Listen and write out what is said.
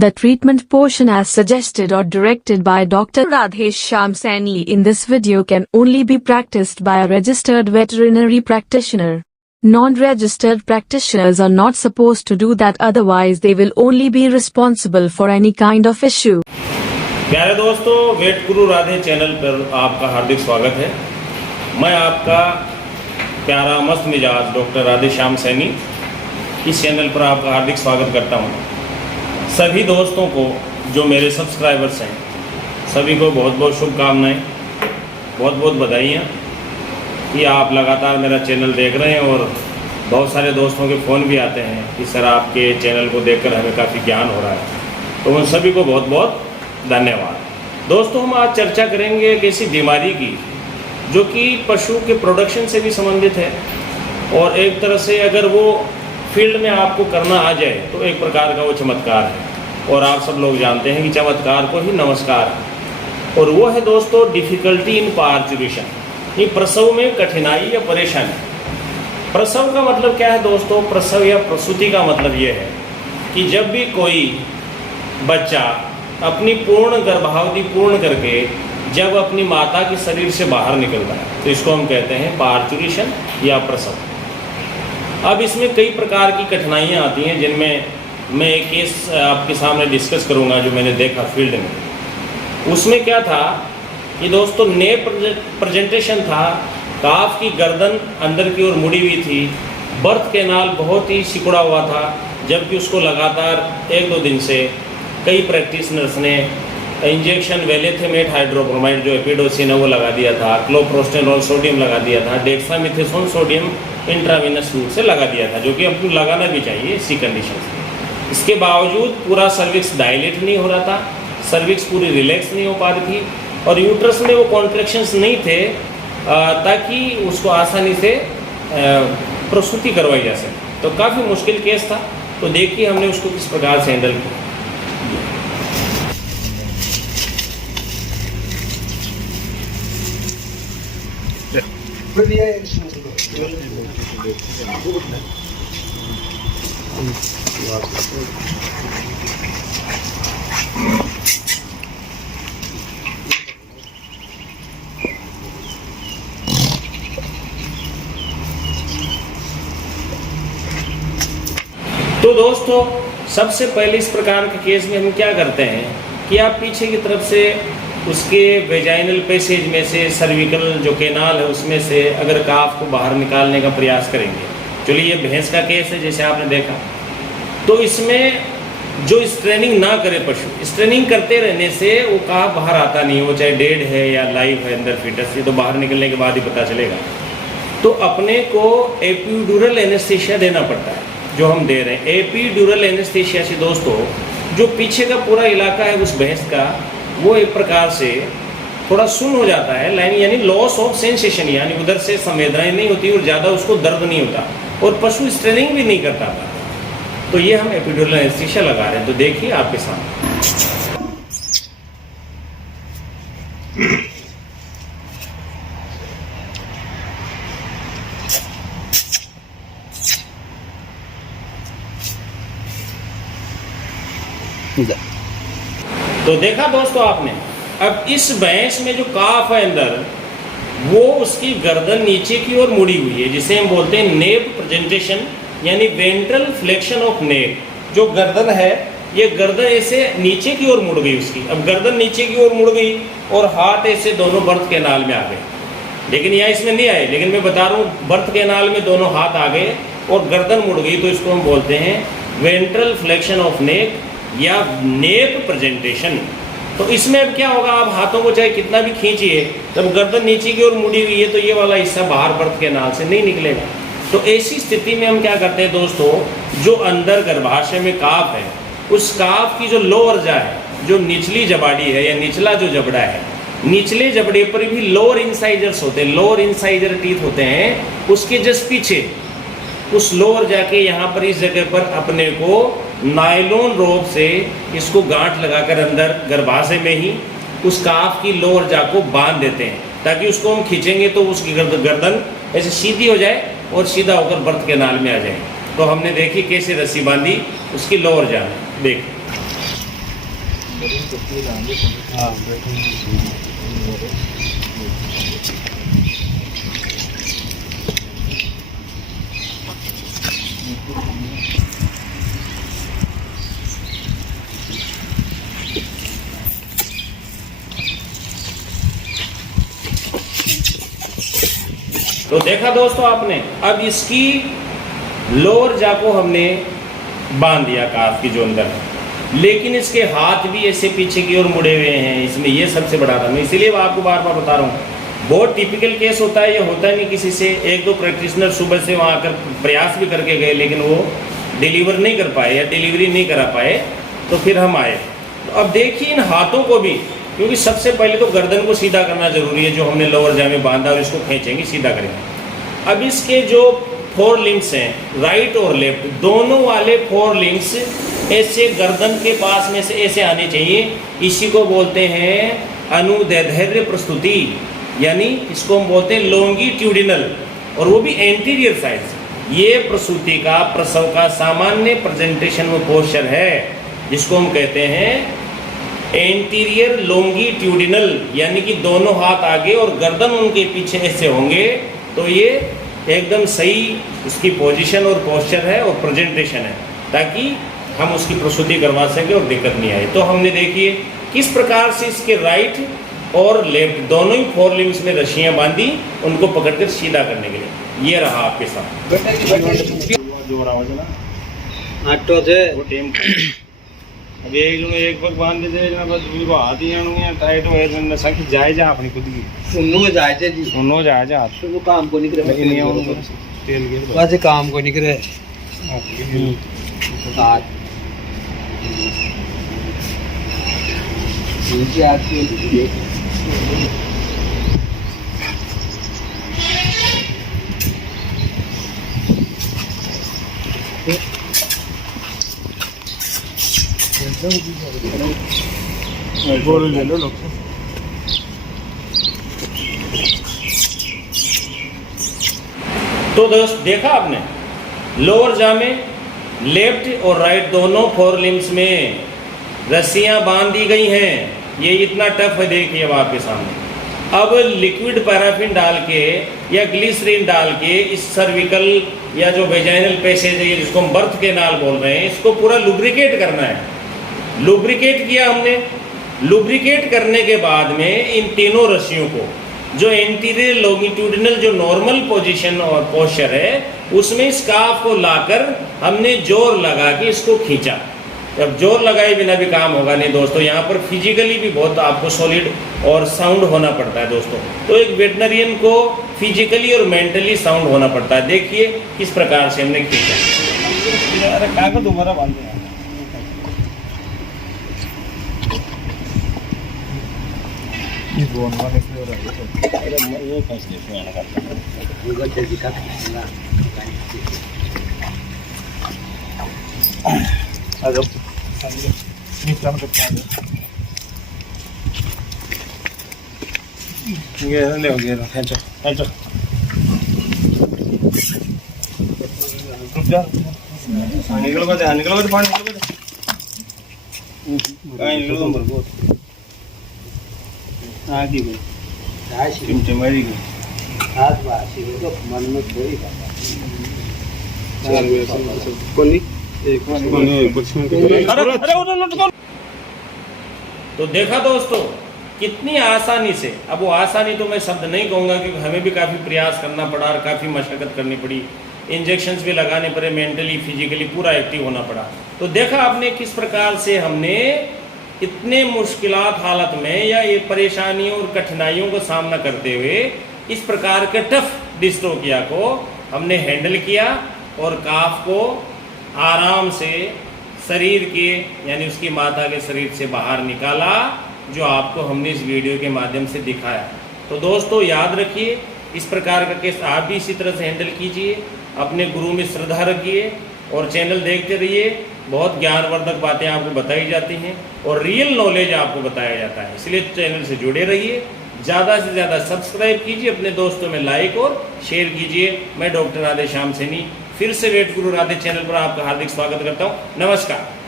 The treatment portion as suggested or directed by Dr. Radhesham Saini in this video can only be practiced by a registered veterinary practitioner. Non-registered practitioners are not supposed to do that, otherwise they will only be responsible for any kind of issue. प्यारे दोस्तों, wait गुरु Radhe channel पर आपका हार्दिक स्वागत है। मैं आपका प्यारा मस्त मिजाज डॉक्टर राधेश्याम सैनी इस चैनल पर आपका हार्दिक स्वागत करता हूँ। सभी दोस्तों को जो मेरे सब्सक्राइबर्स हैं सभी को बहुत बहुत शुभकामनाएं, बहुत बहुत बधाइयाँ कि आप लगातार मेरा चैनल देख रहे हैं। और बहुत सारे दोस्तों के फ़ोन भी आते हैं कि सर आपके चैनल को देखकर हमें काफ़ी ज्ञान हो रहा है, तो उन सभी को बहुत बहुत धन्यवाद। दोस्तों, हम आज चर्चा करेंगे एक ऐसी बीमारी की जो कि पशु के प्रोडक्शन से भी संबंधित है और एक तरह से अगर वो फील्ड में आपको करना आ जाए तो एक प्रकार का वो चमत्कार है। और आप सब लोग जानते हैं कि चमत्कार को ही नमस्कार है, और वो है दोस्तों डिफ़िकल्टी इन पार्चुरेशन। ये प्रसव में कठिनाई या परेशानी। प्रसव का मतलब क्या है दोस्तों? प्रसव या प्रसूति का मतलब ये है कि जब भी कोई बच्चा अपनी पूर्ण गर्भावधि पूर्ण करके जब अपनी माता के शरीर से बाहर निकलता है तो इसको हम कहते हैं पार्चुरेशन या प्रसव। अब इसमें कई प्रकार की कठिनाइयाँ आती हैं, जिनमें मैं एक केस आपके सामने डिस्कस करूँगा जो मैंने देखा फील्ड में। उसमें क्या था कि दोस्तों नेप प्रेजेंटेशन था, काफ की गर्दन अंदर की ओर मुड़ी हुई थी, बर्थ कैनाल बहुत ही सिकुड़ा हुआ था, जबकि उसको लगातार 1-2 दिन से कई प्रैक्टिशनर्स ने इंजेक्शन वेलेथेमेट हाइड्रोब्रोमाइड जो एपिडोसिन है वो लगा दिया था, क्लोप्रोस्टेनोल सोडियम लगा दिया था, डेक्सामेथासोन सोडियम इंट्रावेनस रूट से लगा दिया था, जो कि हमको लगाना भी चाहिए इसी कंडीशन से। इसके बावजूद पूरा सर्विक्स डायलेट नहीं हो रहा था, सर्विक्स पूरी रिलैक्स नहीं हो पा रही थी और यूट्रस में वो कॉन्ट्रैक्शंस नहीं थे ताकि उसको आसानी से प्रसूति करवाई जा सके। तो काफ़ी मुश्किल केस था। तो देखिए हमने उसको किस प्रकार से हैंडल किया। तो दोस्तों, सबसे पहले इस प्रकार के केस में हम क्या करते हैं कि आप पीछे की तरफ से उसके वेजाइनल पैसेज में से सर्विकल जो कैनाल है उसमें से अगर काफ को बाहर निकालने का प्रयास करेंगे। चलिए ये भैंस का केस है जैसे आपने देखा। तो इसमें जो स्ट्रेनिंग ना करे पशु, स्ट्रेनिंग करते रहने से वो काफ बाहर आता नहीं, वो चाहे डेड है या लाइव है अंदर फीटस से, तो बाहर निकलने के बाद ही पता चलेगा। तो अपने को एपिड्यूरल एनेस्थीसिया देना पड़ता है जो हम दे रहे हैं। एपिड्यूरल एनेस्थीसिया से दोस्तों जो पीछे का पूरा इलाका है उस भैंस का वो एक प्रकार से थोड़ा सुन्न हो जाता है, लाइन यानी लॉस ऑफ सेंसेशन, यानी उधर से संवेदनाएं नहीं होती और ज़्यादा उसको दर्द नहीं होता और पशु स्ट्रेनिंग भी नहीं करता था। तो ये हम एपिड्यूरल एनेस्थीसिया लगा रहे हैं। तो देखिए आपके सामने। तो देखा दोस्तों आपने। अब इस भैंस में जो काफ है अंदर वो उसकी गर्दन नीचे की ओर मुड़ी हुई है, जिसे हम बोलते हैं नेप प्रेजेंटेशन यानी वेंट्रल फ्लेक्शन ऑफ नेप। जो गर्दन है ये गर्दन ऐसे नीचे की ओर मुड़ गई उसकी। अब गर्दन नीचे की ओर मुड़ गई और हाथ ऐसे दोनों बर्थ कैनाल में आ गए, लेकिन यहाँ इसमें नहीं आए, लेकिन मैं बता रहा हूँ बर्थ कैनाल में दोनों हाथ आ गए और गर्दन मुड़ गई। तो इसको हम बोलते हैं वेंट्रल फ्लेक्शन ऑफ नेप या नेप प्रेजेंटेशन। तो इसमें अब क्या होगा, आप हाथों को चाहे कितना भी खींचिए, जब गर्दन नीचे की ओर मुड़ी हुई है तो ये वाला हिस्सा बाहर बर्थ कैनाल से नहीं निकलेगा। तो ऐसी स्थिति में हम क्या करते हैं दोस्तों, जो अंदर गर्भाशय में काफ है उस काफ की जो लोअर जा है, जो निचली जबाड़ी है या निचला जो जबड़ा है, निचले जबड़े पर भी लोअर इंसाइजर्स होते हैं, लोअर इंसाइजर टीथ होते हैं, उसके जस्ट पीछे उस लोअर जाके यहाँ पर इस जगह पर अपने को नायलॉन रोप से इसको गांठ लगाकर अंदर गर्भाशय में ही उस काफ की लोअर जा को बांध देते हैं, ताकि उसको हम खींचेंगे तो उसकी गर्दन ऐसे सीधी हो जाए और सीधा होकर बर्थ कैनाल में आ जाए। तो हमने देखी कैसे रस्सी बांधी उसकी लोअर जा में, देख तो देखा दोस्तों आपने, अब इसकी लोअर जा को हमने बांध दिया काफ की जो अंदर है, लेकिन इसके हाथ भी ऐसे पीछे की ओर मुड़े हुए हैं इसमें, ये सबसे बड़ा था। मैं इसीलिए आपको बार बार बता रहा हूँ, बहुत टिपिकल केस होता है, ये होता नहीं किसी से। एक दो प्रैक्टिशनर सुबह से वहाँ आकर प्रयास भी करके गए, लेकिन वो डिलीवर नहीं कर पाए या डिलीवरी नहीं करा पाए, तो फिर हम आए। तो अब देखिए इन हाथों को भी, क्योंकि सबसे पहले तो गर्दन को सीधा करना जरूरी है, जो हमने लोअर जा में बांधा और इसको खींचेंगे, सीधा करेंगे। अब इसके जो 4 लिंक्स हैं, राइट और लेफ्ट, दोनों वाले 4 लिंक्स ऐसे गर्दन के पास में से ऐसे आने चाहिए। इसी को बोलते हैं अनुदैर्ध्य प्रस्तुति, यानी इसको हम बोलते हैं लॉन्गिट्यूडिनल, और वो भी एंटीरियर साइड से। ये प्रसूति का, प्रसव का सामान्य प्रेजेंटेशन में पोस्चर है, जिसको हम कहते हैं एंटीरियर लॉन्गिट्यूडिनल, यानी कि दोनों हाथ आगे और गर्दन उनके पीछे ऐसे होंगे, तो ये एकदम सही उसकी पोजीशन और पोस्चर है और प्रेजेंटेशन है, ताकि हम उसकी प्रसूति करवा सकें और दिक्कत नहीं आए। तो हमने देखिए किस प्रकार से इसके राइट और लेफ्ट दोनों ही 4 लिम्स में रस्सियाँ बांधी, उनको पकड़कर सीधा करने के लिए। ये रहा आपके साथ अब एक पग बांध दे ना, बस वो हाथ ही टाइट हो जाए, साकी जाए जा अपनी खुद की सुनो जाए जी, सुनो जाए जा सुनो काम को निकले तेल के वैसे काम को निकले आज नीचे आके बोल ले लो लोग। तो दोस्त देखा आपने, लोअर जा में लेफ्ट और राइट दोनों 4 लिम्स में रस्सियां बांध दी गई हैं। ये इतना टफ है, देखिए अब आपके सामने। अब लिक्विड पैराफिन डाल के या ग्लिसरीन डाल के इस सर्विकल या जो वेजाइनल पैसेज है, जिसको हम बर्थ कैनाल बोल रहे हैं, इसको पूरा लुब्रिकेट करना है। लुब्रिकेट किया हमने। लुब्रिकेट करने के बाद में इन तीनों रस्सियों को, जो एंटीरियर लॉन्गिट्यूडिनल जो नॉर्मल पोजीशन और पोस्चर है, उसमें स्कार्फ को लाकर हमने जोर लगा के इसको खींचा। जब जोर लगाए बिना भी काम होगा नहीं दोस्तों, यहाँ पर फिजिकली भी बहुत आपको सॉलिड और साउंड होना पड़ता है दोस्तों। तो एक वेटनरियन को फिजिकली और मेंटली साउंड होना पड़ता है। देखिए किस प्रकार से हमने खींचा। अरे कागज दोबारा बांधे निकल पानी आगे चिमटे मारी गई हाथ बासी हो तो मन में थोड़ी तो देखा दोस्तों कितनी आसानी से। अब वो आसानी तो मैं शब्द नहीं कहूँगा, क्योंकि हमें भी काफ़ी प्रयास करना पड़ा और काफ़ी मशक्क़त करनी पड़ी, इंजेक्शंस भी लगाने पड़े, मेंटली फिजिकली पूरा एक्टिव होना पड़ा। तो देखा आपने किस प्रकार से हमने इतने मुश्किलात हालत में या ये परेशानियों और कठिनाइयों का सामना करते हुए इस प्रकार के टफ डिस्ट्रोफिया को हमने हैंडल किया और काफ को आराम से शरीर के, यानी उसकी माता के शरीर से बाहर निकाला, जो आपको हमने इस वीडियो के माध्यम से दिखाया। तो दोस्तों याद रखिए, इस प्रकार का केस आप भी इसी तरह से हैंडल कीजिए, अपने गुरु में श्रद्धा रखिए और चैनल देखते रहिए। बहुत ज्ञानवर्धक बातें आपको बताई जाती हैं और रियल नॉलेज आपको बताया जाता है, इसलिए चैनल से जुड़े रहिए। ज़्यादा से ज़्यादा सब्सक्राइब कीजिए, अपने दोस्तों में लाइक और शेयर कीजिए। मैं डॉक्टर राधे श्याम सैनी फिर से वेट गुरु राधे चैनल पर आपका हार्दिक स्वागत करता हूँ। नमस्कार।